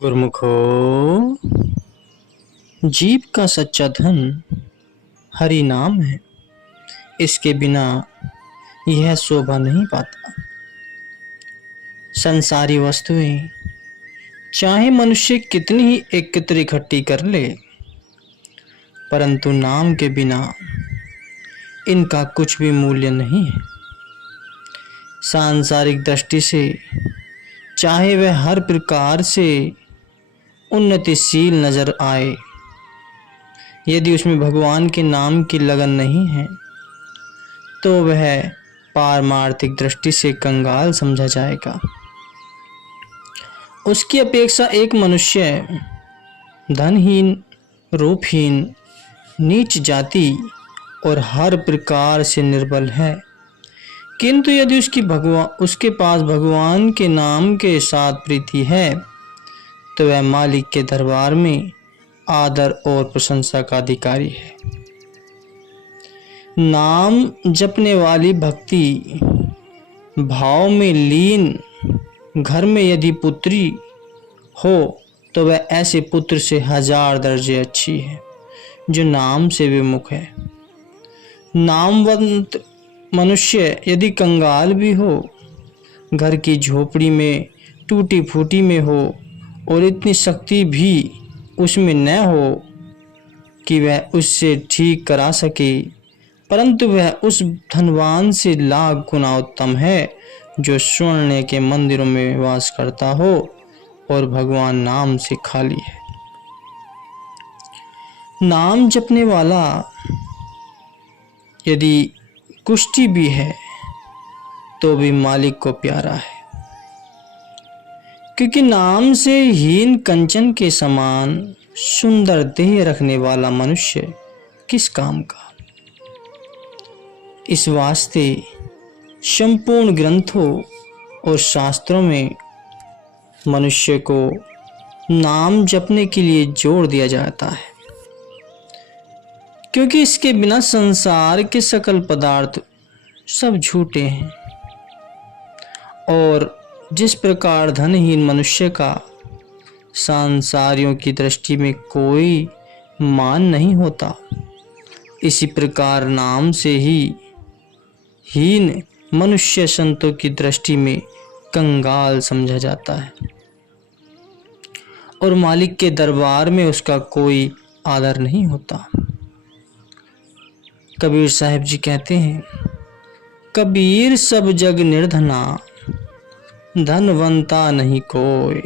गुरुमुखो, जीव का सच्चा धन हरि नाम है। इसके बिना यह शोभा नहीं पाता। संसारी वस्तुएं चाहे मनुष्य कितनी ही एकत्र इकट्ठी कर ले, परंतु नाम के बिना इनका कुछ भी मूल्य नहीं है। सांसारिक दृष्टि से चाहे वह हर प्रकार से उन्नतिशील नजर आए, यदि उसमें भगवान के नाम की लगन नहीं है तो वह पारमार्थिक दृष्टि से कंगाल समझा जाएगा। उसकी अपेक्षा एक मनुष्य धनहीन, रूपहीन, नीच जाति और हर प्रकार से निर्बल है, किंतु यदि उसके पास भगवान के नाम के साथ प्रीति है तो वह मालिक के दरबार में आदर और प्रशंसा का अधिकारी है। नाम जपने वाली भक्ति भाव में लीन घर में यदि पुत्री हो तो वह ऐसे पुत्र से 1000 दर्जे अच्छी है जो नाम से विमुख है। नामवंत मनुष्य यदि कंगाल भी हो, घर की झोपड़ी में टूटी फूटी में हो और इतनी शक्ति भी उसमें न हो कि वह उससे ठीक करा सके, परंतु वह उस धनवान से लाख गुना उत्तम है जो स्वर्ण के मंदिरों में वास करता हो और भगवान नाम से खाली है। नाम जपने वाला यदि कुष्ठी भी है तो भी मालिक को प्यारा है, क्योंकि नाम से हीन कंचन के समान सुंदर देह रखने वाला मनुष्य किस काम का। इस वास्ते संपूर्ण ग्रंथों और शास्त्रों में मनुष्य को नाम जपने के लिए जोर दिया जाता है, क्योंकि इसके बिना संसार के सकल पदार्थ सब झूठे हैं। और जिस प्रकार धनहीन मनुष्य का सांसारियों की दृष्टि में कोई मान नहीं होता, इसी प्रकार नाम से ही हीन मनुष्य संतों की दृष्टि में कंगाल समझा जाता है और मालिक के दरबार में उसका कोई आदर नहीं होता। कबीर साहब जी कहते हैं, कबीर सब जग निर्धना, धनवंता नहीं कोई,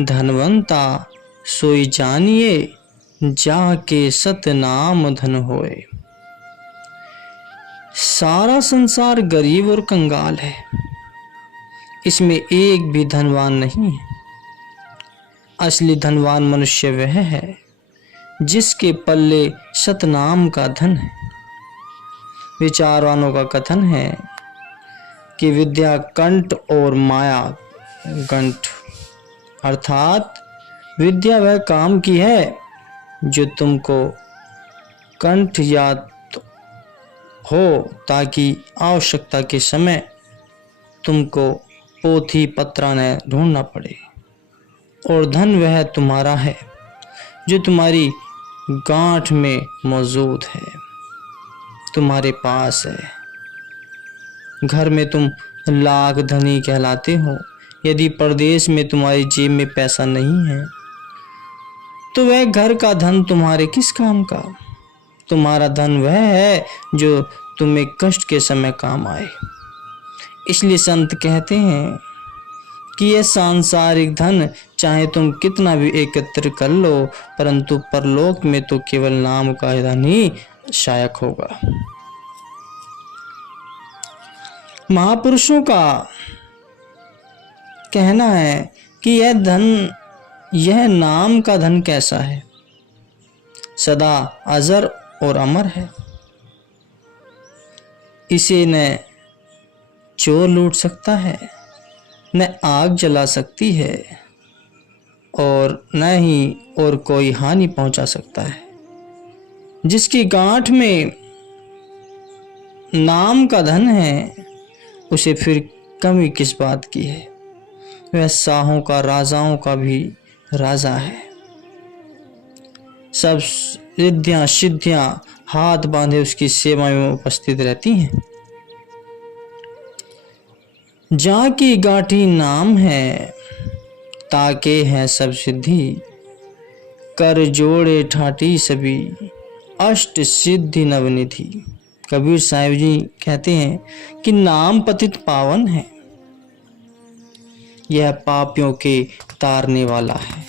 धनवंता सोई जानिए, जाके सतनाम धन होए। सारा संसार गरीब और कंगाल है, इसमें एक भी धनवान नहीं है। असली धनवान मनुष्य वह है जिसके पल्ले सतनाम का धन है। विचारवानों का कथन है कि विद्या कंठ और माया गंठ, अर्थात विद्या वह काम की है जो तुमको कंठ याद हो ताकि आवश्यकता के समय तुमको पोथी पत्रा न ढूंढना पड़े, और धन वह तुम्हारा है जो तुम्हारी गांठ में मौजूद है, तुम्हारे पास है। घर में तुम लाख धनी कहलाते हो, यदि परदेश में तुम्हारी जेब में पैसा नहीं है तो वह घर का धन तुम्हारे किस काम का। तुम्हारा धन वह है जो तुम्हें कष्ट के समय काम आए। इसलिए संत कहते हैं कि यह सांसारिक धन चाहे तुम कितना भी एकत्र कर लो, परंतु परलोक में तो केवल नाम का धन ही सहायक होगा। महापुरुषों का कहना है कि यह नाम का धन कैसा है, सदा अजर और अमर है। इसे न चोर लूट सकता है, न आग जला सकती है, और न ही और कोई हानि पहुंचा सकता है। जिसकी गांठ में नाम का धन है, उसे फिर कमी किस बात की है। वह शाहों का, राजाओं का भी राजा है। सब रिद्धियां सिद्धियां हाथ बांधे उसकी सेवा में उपस्थित रहती हैं। जा की गाठी नाम है, ताके हैं सब सिद्धि, कर जोड़े ठाठी सभी, अष्ट सिद्धि नवनिधि। कबीर साहिब जी कहते हैं कि नाम पतित पावन है, यह पापियों के तारने वाला है।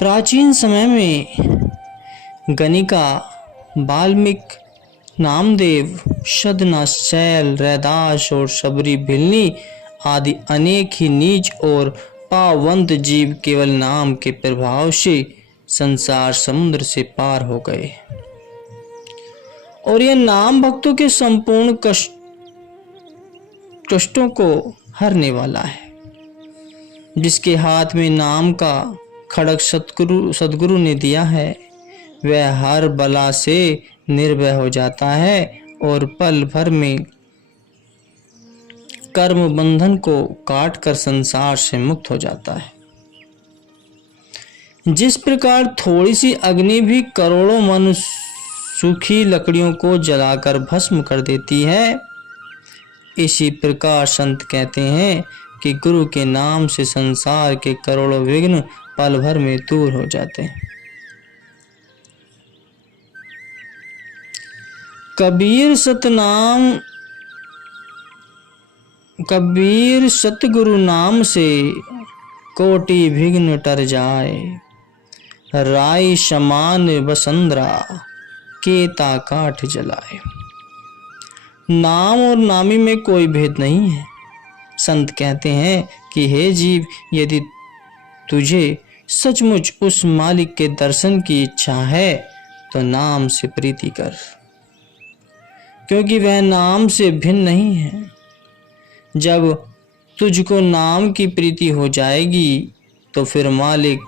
प्राचीन समय में गणिका, वाल्मीकि, नामदेव, सदना, शैल, रैदास और शबरी भिलनी आदि अनेक ही नीच और पावंत जीव केवल नाम के प्रभाव से संसार समुद्र से पार हो गए। और यह नाम भक्तों के संपूर्ण कष्टों को हरने वाला है। जिसके हाथ में नाम का खड़ग सदगुरु ने दिया है, वह हर बला से निर्भय हो जाता है और पल भर में कर्म बंधन को काटकर संसार से मुक्त हो जाता है। जिस प्रकार थोड़ी सी अग्नि भी करोड़ों मन सूखी लकड़ियों को जलाकर भस्म कर देती है, इसी प्रकार संत कहते हैं कि गुरु के नाम से संसार के करोड़ों विघ्न पल भर में दूर हो जाते हैं। कबीर सतगुरु नाम से कोटि विघ्न टर जाए, राई समान बसंदरा केता काठ जलाए। नाम और नामी में कोई भेद नहीं है। संत कहते हैं कि हे जीव, यदि तुझे सचमुच उस मालिक के दर्शन की इच्छा है तो नाम से प्रीति कर, क्योंकि वह नाम से भिन्न नहीं है। जब तुझको नाम की प्रीति हो जाएगी तो फिर मालिक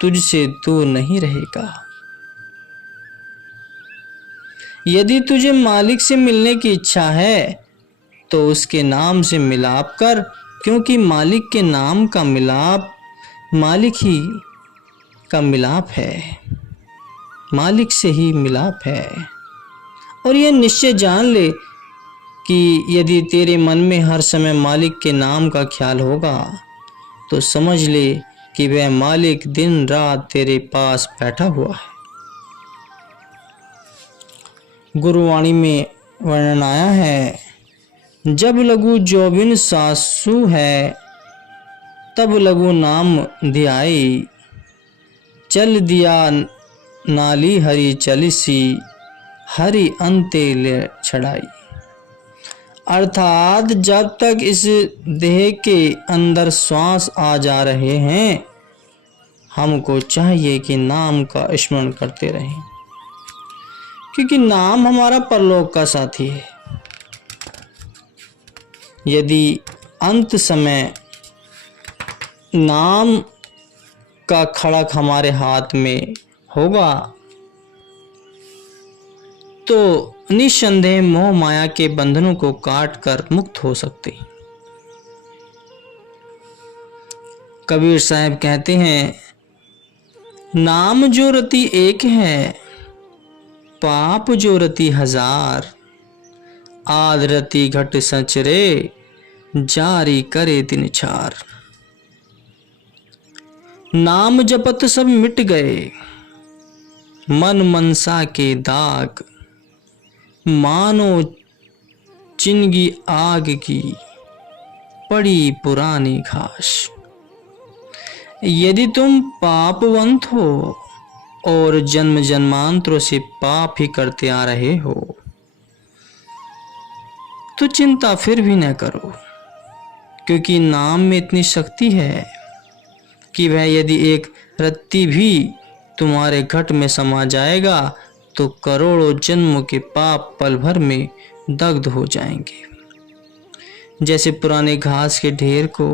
तुझसे दूर नहीं रहेगा। यदि तुझे मालिक से मिलने की इच्छा है तो उसके नाम से मिलाप कर, क्योंकि मालिक के नाम का मिलाप मालिक ही का मिलाप है, मालिक से ही मिलाप है। और यह निश्चय जान ले कि यदि तेरे मन में हर समय मालिक के नाम का ख्याल होगा तो समझ ले कि वह मालिक दिन रात तेरे पास बैठा हुआ है। गुरुवाणी में वर्णन आया है, जब लघु जोबिन सासु है, तब लघु नाम ध्याई, चल दिया नाली हरी चलिसी, हरि अंते ले छड़ाई। अर्थात जब तक इस देह के अंदर श्वास आ जा रहे हैं, हमको चाहिए कि नाम का स्मरण करते रहें, क्योंकि नाम हमारा परलोक का साथी है। यदि अंत समय नाम का खड़क हमारे हाथ में होगा तो निस्संदेह मोह माया के बंधनों को काट कर मुक्त हो सकते। कबीर साहब कहते हैं, नाम जो रति एक है, पाप जो रति हजार, आद रति घट संचरे, जारी करे दिन छार। नाम जपत सब मिट गए, मन मनसा के दाग, मानो चिंगी आग की पड़ी पुरानी घास। यदि तुम पापवंत हो और जन्म जन्मांतरों से पाप ही करते आ रहे हो तो चिंता फिर भी न करो, क्योंकि नाम में इतनी शक्ति है कि वह यदि एक रत्ती भी तुम्हारे घट में समा जाएगा तो करोड़ों जन्मों के पाप पल भर में दग्ध हो जाएंगे। जैसे पुराने घास के ढेर को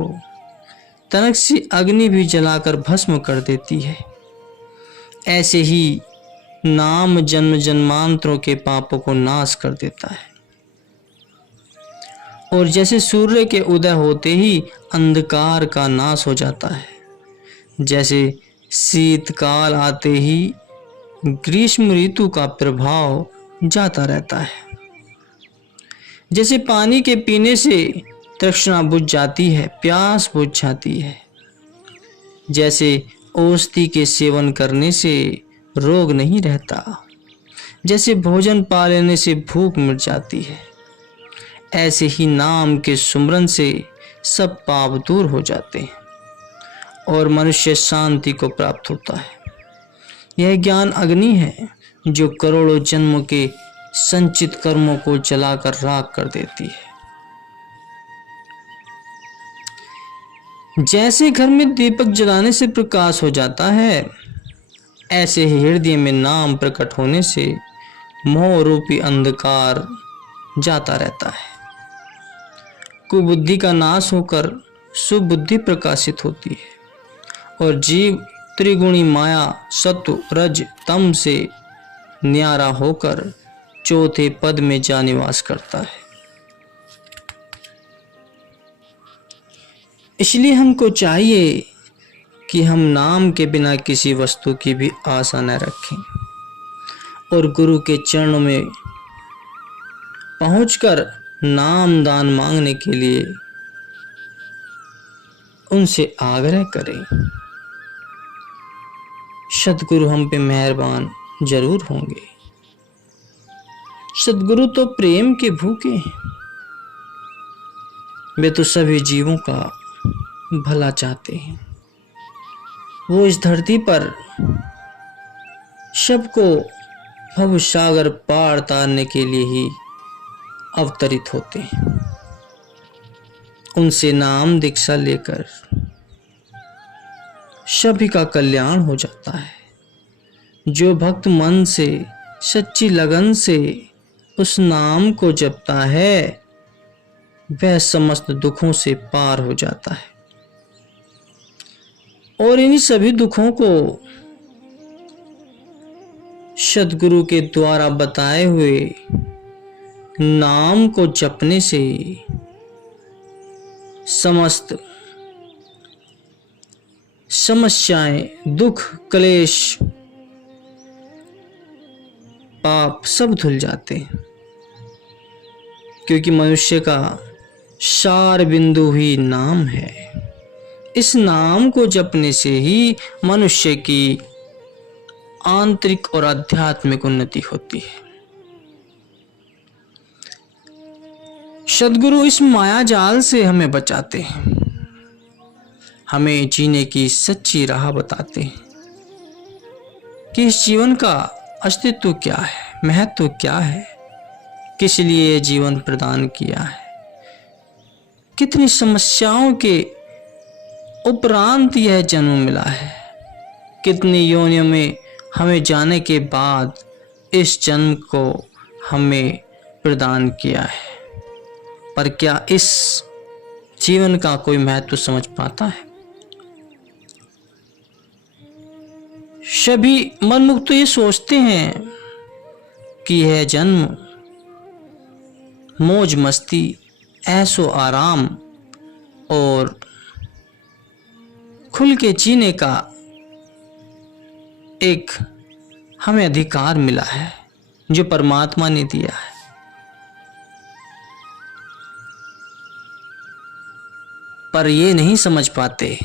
तनक सी अग्नि भी जलाकर भस्म कर देती है, ऐसे ही नाम जन्म जन्मांतरों के पापों को नाश कर देता है। और जैसे सूर्य के उदय होते ही अंधकार का नाश हो जाता है, जैसे शीतकाल आते ही ग्रीष्म ऋतु का प्रभाव जाता रहता है, जैसे पानी के पीने से तृष्णा बुझ जाती है, प्यास बुझ जाती है, जैसे औषधि के सेवन करने से रोग नहीं रहता, जैसे भोजन पा लेने से भूख मिट जाती है, ऐसे ही नाम के सुमरन से सब पाप दूर हो जाते हैं और मनुष्य शांति को प्राप्त होता है। यह ज्ञान अग्नि है जो करोड़ों जन्मों के संचित कर्मों को जलाकर राख कर देती है। जैसे घर में दीपक जलाने से प्रकाश हो जाता है, ऐसे ही हृदय में नाम प्रकट होने से मोह रूपी अंधकार जाता रहता है। कुबुद्धि का नाश होकर सुबुद्धि प्रकाशित होती है और जीव त्रिगुणी माया सत्व रज तम से न्यारा होकर चौथे पद में जा निवास करता है। इसलिए हमको चाहिए कि हम नाम के बिना किसी वस्तु की भी आशा न रखें और गुरु के चरणों में पहुंचकर नाम दान मांगने के लिए उनसे आग्रह करें। सद्गुरु हम पे मेहरबान जरूर होंगे। सद्गुरु तो प्रेम के भूखे हैं, वे तो सभी जीवों का भला चाहते हैं। वो इस धरती पर सबको भव सागर पार तारने के लिए ही अवतरित होते हैं। उनसे नाम दीक्षा लेकर सभी का कल्याण हो जाता है। जो भक्त मन से सच्ची लगन से उस नाम को जपता है, वह समस्त दुखों से पार हो जाता है और इन्हीं सभी दुखों को सद्गुरु के द्वारा बताए हुए नाम को जपने से समस्त समस्याएं, दुख, क्लेश, पाप सब धुल जाते हैं, क्योंकि मनुष्य का सार बिंदु ही नाम है। इस नाम को जपने से ही मनुष्य की आंतरिक और आध्यात्मिक उन्नति होती है। सद्गुरु इस माया जाल से हमें बचाते हैं, हमें जीने की सच्ची राह बताते हैं कि इस जीवन का अस्तित्व क्या है, महत्व क्या है, किस लिए जीवन प्रदान किया है, कितनी समस्याओं के उपरांत यह जन्म मिला है, कितनी योनियों में हमें जाने के बाद इस जन्म को हमें प्रदान किया है। पर क्या इस जीवन का कोई महत्व समझ पाता है? सभी मनमुक्त तो ये सोचते हैं कि यह जन्म मौज मस्ती, ऐशो आराम और खुल के जीने का एक हमें अधिकार मिला है जो परमात्मा ने दिया है। पर ये नहीं समझ पाते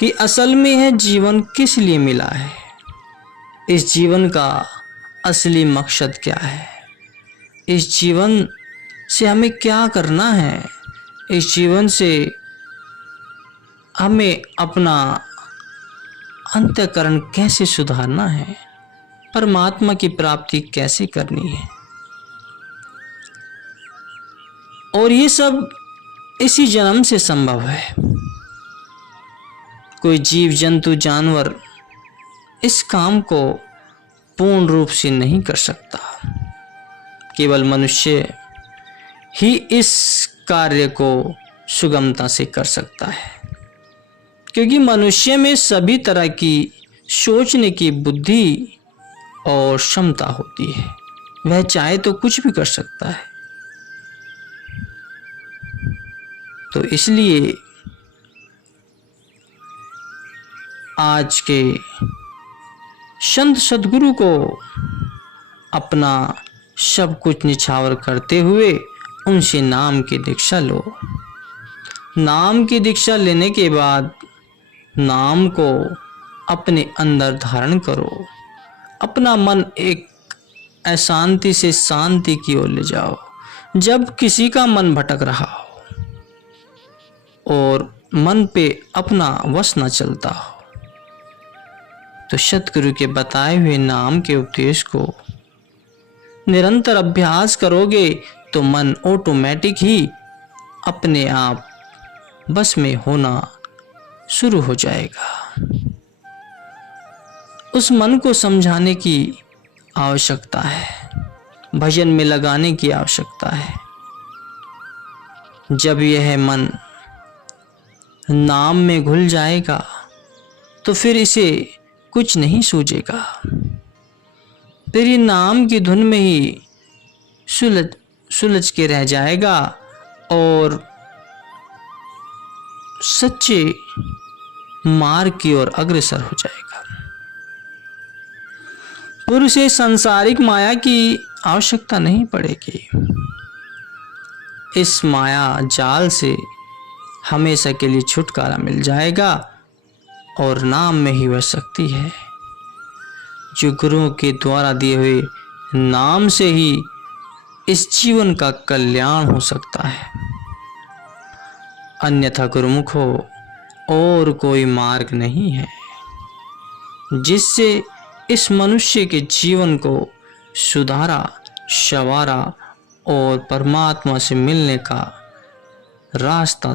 कि असल में यह जीवन किस लिए मिला है, इस जीवन का असली मकसद क्या है, इस जीवन से हमें क्या करना है, इस जीवन से हमें अपना अंतःकरण कैसे सुधारना है, परमात्मा की प्राप्ति कैसे करनी है। और ये सब इसी जन्म से संभव है। कोई जीव जंतु जानवर इस काम को पूर्ण रूप से नहीं कर सकता, केवल मनुष्य ही इस कार्य को सुगमता से कर सकता है, क्योंकि मनुष्य में सभी तरह की सोचने की बुद्धि और क्षमता होती है। वह चाहे तो कुछ भी कर सकता है। तो इसलिए आज के संत सद्गुरु को अपना सब कुछ निछावर करते हुए उनसे नाम की दीक्षा लो। नाम की दीक्षा लेने के बाद नाम को अपने अंदर धारण करो। अपना मन एक अशांति से शांति की ओर ले जाओ। जब किसी का मन भटक रहा हो और मन पे अपना वश न चलता हो, तो सतगुरु के बताए हुए नाम के उपदेश को निरंतर अभ्यास करोगे तो मन ऑटोमेटिक ही अपने आप बस में होना शुरू हो जाएगा। उस मन को समझाने की आवश्यकता है, भजन में लगाने की आवश्यकता है। जब यह मन नाम में घुल जाएगा तो फिर इसे कुछ नहीं सूझेगा। फिर ये नाम की धुन में ही सुलझ के रह जाएगा और सच्चे मार्ग की ओर अग्रसर हो जाएगा। फिर उसे सांसारिक माया की आवश्यकता नहीं पड़ेगी। इस माया जाल से हमेशा के लिए छुटकारा मिल जाएगा और नाम में ही वह शक्ति है जो गुरुओं के द्वारा दिए हुए नाम से ही इस जीवन का कल्याण हो सकता है। अन्यथा गुरुमुखो और कोई मार्ग नहीं है जिससे इस मनुष्य के जीवन को सुधारा, संवारा और परमात्मा से मिलने का रास्ता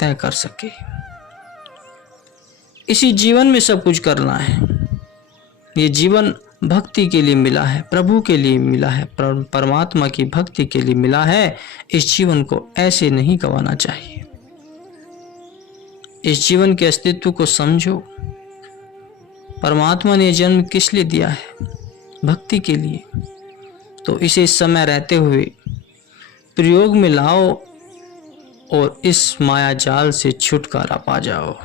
तय कर सके। इसी जीवन में सब कुछ करना है। ये जीवन भक्ति के लिए मिला है, प्रभु के लिए मिला है, परमात्मा की भक्ति के लिए मिला है। इस जीवन को ऐसे नहीं गंवाना चाहिए। इस जीवन के अस्तित्व को समझो। परमात्मा ने जन्म किस लिए दिया है? भक्ति के लिए। तो इसे समय रहते हुए प्रयोग में लाओ और इस माया जाल से छुटकारा पा जाओ।